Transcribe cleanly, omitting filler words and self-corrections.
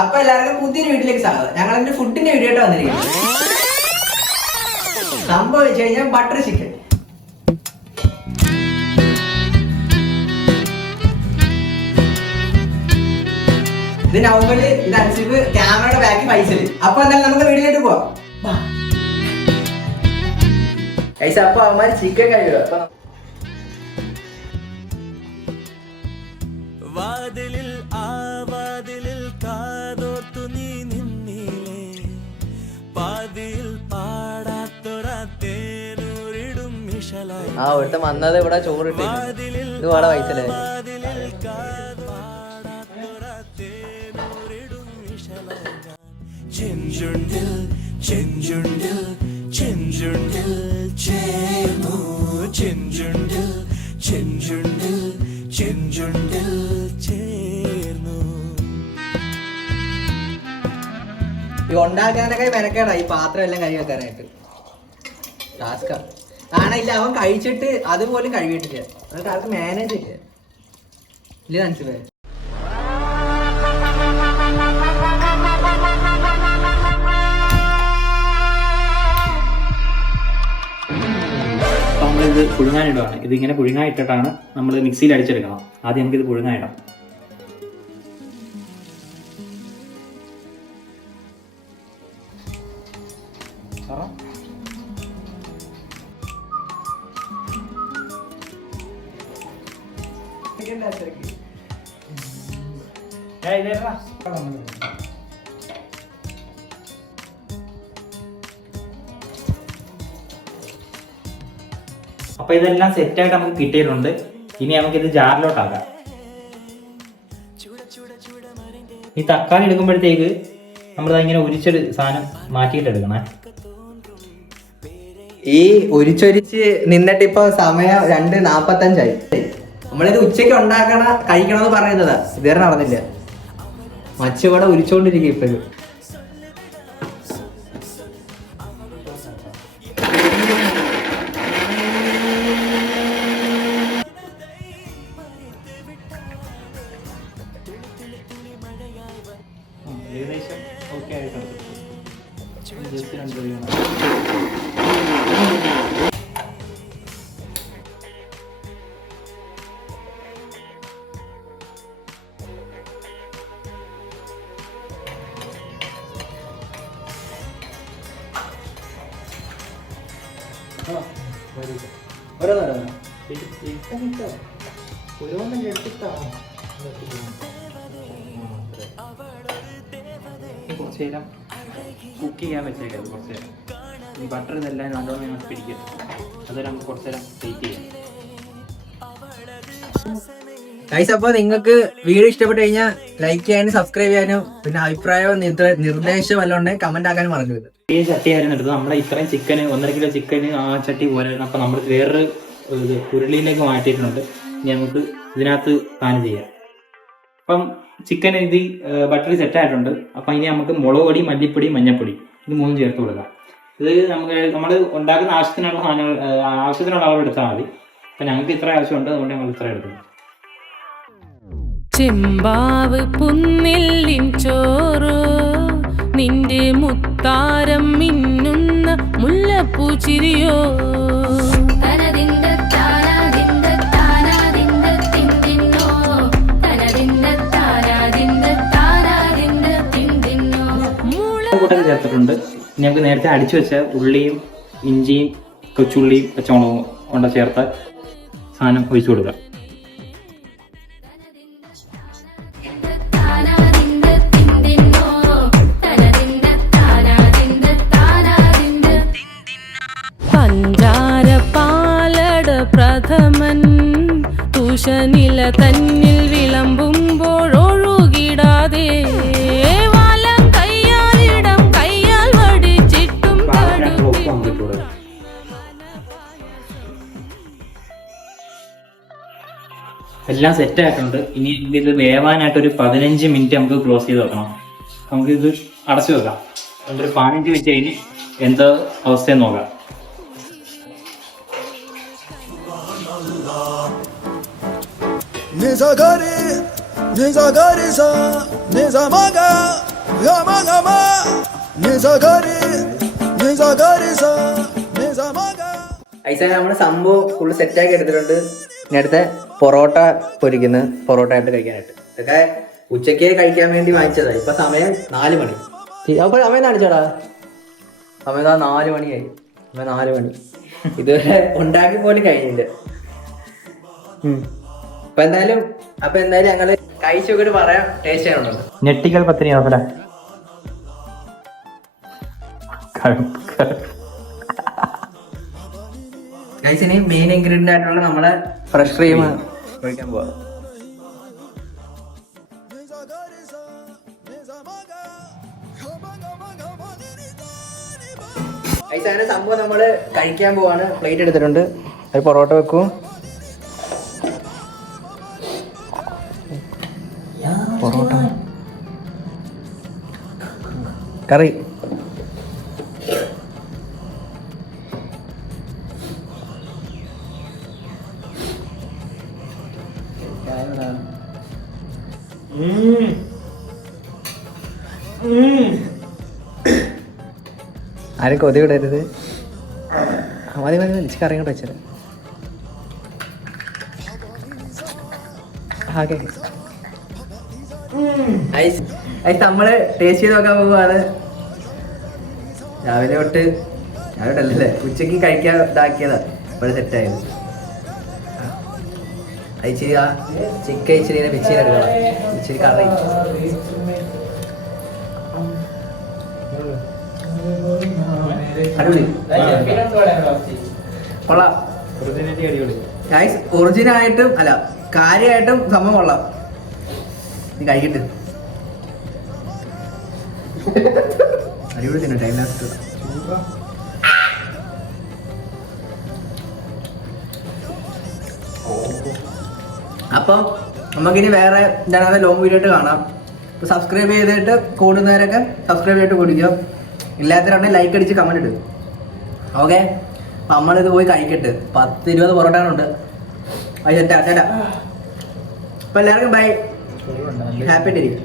അപ്പൊ എല്ലാവർക്കും പുതിയൊരു വീട്ടിലേക്ക് സ്വാഗതം. ഞങ്ങൾ എന്റെ ഫുഡിന്റെ വീഡിയോ ആയിട്ട് വന്നിരിക്കുന്നത്. സംഭവം വെച്ച് കഴിഞ്ഞാൽ ബട്ടർ ചിക്കൻ. ഇത് നവംബറിൽ, ഇത് അൻസിഫ്, ക്യാമറയുടെ ബാക്കി പൈസല്. അപ്പൊ എന്തായാലും നമുക്ക് വീട്ടിലേക്ക് പോവാം. പൈസ അപ്പൊ അവന്മാര് ചിക്കൻ കഴിയുക. വാതിലിൽ ആവാതിലിൽ കാതോർത്തു നീ നിന്നിലേ പാതിയിൽ പാടാത്തൊരാത്തേനൂരിടും മിഷലായി. ആ ഒരുത്ത വന്നത് ഇവിടെ ചോറിട്ട് ഇത് വേറെ പൈസല്ലേ. ചെഞ്ചുണ്ടിൽ ചെഞ്ചുണ്ടിൽ ചെഞ്ചുണ്ടിൽ ചേർന്നു ചെഞ്ചുണ്ടിൽ ചെഞ്ചുണ്ടിൽ ചെഞ്ചുണ്ടിൽ ചേർന്നു. ഈ ഉണ്ടാക്കാനൊക്കെ മെനക്കേടാ ഈ പാത്രം എല്ലാം കഴുകി വെക്കാനായിട്ട്. ടാസ്കാ കാണാനില്ല. അവൻ കഴിച്ചിട്ട് അതുപോലും കഴുകിയിട്ടില്ല. അതൊക്കെ ആൾക്ക് മാനേജ് ഇല്ല. ഇല്ല മനസ്സിലായി. ഇത് പുഴുങ്ങാനിടുകയാണ്. ഇതിങ്ങനെ പുഴുങ്ങായിട്ടിട്ടാണ് നമ്മൾ മിക്സിയിൽ അടിച്ചെടുക്കണം. ആദ്യം നമുക്കിത് പുഴുങ്ങാനിടാം. അപ്പൊ ഇതെല്ലാം സെറ്റായിട്ട് നമുക്ക് കിട്ടിയിട്ടുണ്ട്. ഇനി നമുക്കിത് ജാറിലോട്ടാക്കാം. ഈ തക്കാളി എടുക്കുമ്പോഴത്തേക്ക് നമ്മൾ ഇങ്ങനെ ഉരിച്ചൊരു സാധനം മാറ്റിയിട്ടെടുക്കണേ. ഈ ഒരിച്ചൊരിച്ച് നിന്നിട്ട് ഇപ്പൊ സമയം 2:45. നമ്മളിത് ഉച്ചയ്ക്ക് കഴിക്കണമെന്ന് പറയുന്നതാ. ഇതുവരെ നടന്നില്ല. മച്ചിവിടെ ഉരിച്ചോണ്ടിരിക്കും ഇപ്പോഴും. ഏകദേശം ഓക്കെ ആയിട്ടുണ്ട്. ജസ്റ്റ് 2 പൊടിയാണ്. കുറച്ച് നേരം കുക്ക് ചെയ്യാൻ വെച്ചേക്കത്. കുറച്ച് നേരം ഈ ബട്ടർ ഇതെല്ലാം നല്ലോണം ഞങ്ങൾ പിടിക്കും. അതുവരെ നമുക്ക് കുറച്ച് നേരം വെയിറ്റ് ചെയ്യാം. ഗൈസ്, അപ്പോൾ നിങ്ങൾക്ക് വീഡിയോ ഇഷ്ടപ്പെട്ട് കഴിഞ്ഞാൽ ലൈക്ക് ചെയ്യാനും സബ്സ്ക്രൈബ് ചെയ്യാനും പിന്നെ അഭിപ്രായവും നിർദ്ദേശം വല്ലതും ഉണ്ടെങ്കിൽ കമന്റ് ആക്കാനും മറക്കരുത്. ഈ ചട്ടിയായിരുന്നു എടുത്തത്. നമ്മളെ ഇത്രയും ചിക്കന് 1.5 കിലോ ചിക്കന് ആ ചട്ടി പോലെ. അപ്പം നമ്മൾ വേറൊരു ഉരുളിയിലേക്ക് മാറ്റിയിട്ടുണ്ട്. ഇനി നമുക്ക് ഇതിനകത്ത് പാൻ ചെയ്യാം. അപ്പം ചിക്കൻ ഇത് ബട്ടർ സെറ്റായിട്ടുണ്ട്. അപ്പം ഇനി നമുക്ക് മുളക് പൊടി, മല്ലിപ്പൊടി, മഞ്ഞൾപ്പൊടി ഇത് 3 ചേർത്ത് കൊടുക്കാം. ഇത് നമ്മൾ ഉണ്ടാക്കുന്ന ആവശ്യത്തിനുള്ള സാധനങ്ങൾ ആവശ്യത്തിനുള്ള അളവ് എടുത്താൽ മതി. അപ്പം ഞങ്ങൾക്ക് ഇത്ര ആവശ്യമുണ്ട്, അതുകൊണ്ട് ഞങ്ങൾ ഇത്ര എടുക്കുന്നു. ചെമ്പാവ് പുന്നില്ലിൻ ചോറോ നിന്റെ മുത്താരം മിന്നുന്ന മുല്ലപ്പൂ ചിരിയോ. കൂട്ടൊക്കെ ചേർത്തിട്ടുണ്ട്. ഇനി നമുക്ക് നേരത്തെ അടിച്ചു വെച്ച ഉള്ളിയും ഇഞ്ചിയും കൊച്ചുള്ളിയും പച്ചമുളകും കൊണ്ട് ചേർത്ത സാധനം ഒഴിച്ചു കൊടുക്കുക. പഞ്ചാര പാലട പ്രഥമൻ തുഷനില തന്നിൽ വിളമ്പുമ്പോഴൊഴുകിടാതെ വലം കയ്യാലിടം കയ്യാൽ വടിച്ചിട്ടും എല്ലാം സെറ്റായിട്ടുണ്ട്. ഇനി ഇത് വേവാനായിട്ട് ഒരു 15 മിനിറ്റ് നമുക്ക് ക്ലോസ് ചെയ്ത് വെക്കണം. നമുക്കിത് അടച്ചു വെക്കാം. ഒരു 15 മിനിറ്റ് കഴിഞ്ഞ് എന്താ അവസ്ഥയെന്ന് നോക്കാം. Nizagari Nisa garisa, nisa maga, gama gama, nisa gari, nisa garisa, nisa maga. ഐസാ നമ്മുടെ സംഭവം ഫുള്ള് സെറ്റാക്കി എടുത്തിട്ടുണ്ട്. ഇനി അടുത്ത പൊറോട്ട പൊരിക്കുന്നു, പൊറോട്ട ആയിട്ട് കഴിക്കാനായിട്ട്. ഇതൊക്കെ ഉച്ചയ്ക്ക് കഴിക്കാൻ വേണ്ടി വാങ്ങിച്ചതാണ്. ഇപ്പൊ സമയം 4 മണി. അപ്പൊ സമയം കാണിച്ചോടാ, സമയം 4 മണിയായി. 4 മണി ഇതുവരെ ഉണ്ടാക്കി പോലും കഴിഞ്ഞില്ല. അപ്പൊ എന്തായാലും ഞങ്ങള് കഴിച്ചു നോക്കിട്ട് പറയാം ടേസ്റ്റ് ചെയ്യാനുള്ളത്. ഞെട്ടിക്കൽ പത്തിരി കുഴപ്പമില്ല. ഇനി മെയിൻ ഇൻഗ്രീഡിയന്റ് ആയിട്ടുള്ള നമ്മളെ ഫ്രഷ് ക്രീം ഒഴിക്കാൻ പോവാം. ഐസാന സംഭവം നമ്മള് കഴിക്കാൻ പോവാണ്. പ്ലേറ്റ് എടുത്തിട്ടുണ്ട്. ഒരു പൊറോട്ട വെക്കും, പൊറോട്ട കറി, ആരും കൊതി വിടരുത്. മതി വലിച്ച് കറി കൊണ്ട് വെച്ചത്. നമ്മള് ടേസ്റ്റ് ചെയ്ത് നോക്കാൻ പോവാണ്. രാവിലെ തൊട്ടല്ലേ ഉച്ചക്ക് കഴിക്കാൻ ഇതാക്കിയതാ. ഇവിടെ സെറ്റായത്. ഇച്ചിരി ചിക്കൻ ഇച്ചിരി പിച്ചിരി എടുക്കണം, ഇച്ചിരി കറി. അടിപൊളി കൊള്ളാം. ഒറിജിനായിട്ടും അല്ല കാര്യമായിട്ടും സംഭവം കൊള്ളാം. നീ കഴിക്കട്ട്. അടിപൊളി തന്നെ ടൈം ലാസ്റ്റ്. അപ്പം നമുക്കിനി വേറെ എന്താണ് ലോങ് വീഡിയോ ആയിട്ട് കാണാം. സബ്സ്ക്രൈബ് ചെയ്തിട്ട് കൂടുന്നവരൊക്കെ സബ്സ്ക്രൈബ് ചെയ്തിട്ട് കുടിക്കുക. ഇല്ലാത്തവരുണ്ടെങ്കിൽ ലൈക്ക് അടിച്ച് കമൻറ്റ് ഇടും. ഓക്കെ, അപ്പം നമ്മളിത് പോയി കഴിക്കട്ട്. 10-20 പൊറോട്ടകളുണ്ട്. അത് ചേട്ടാ അപ്പം എല്ലാവർക്കും ബൈ. ഹാപ്പി ആയിട്ടിരിക്കും.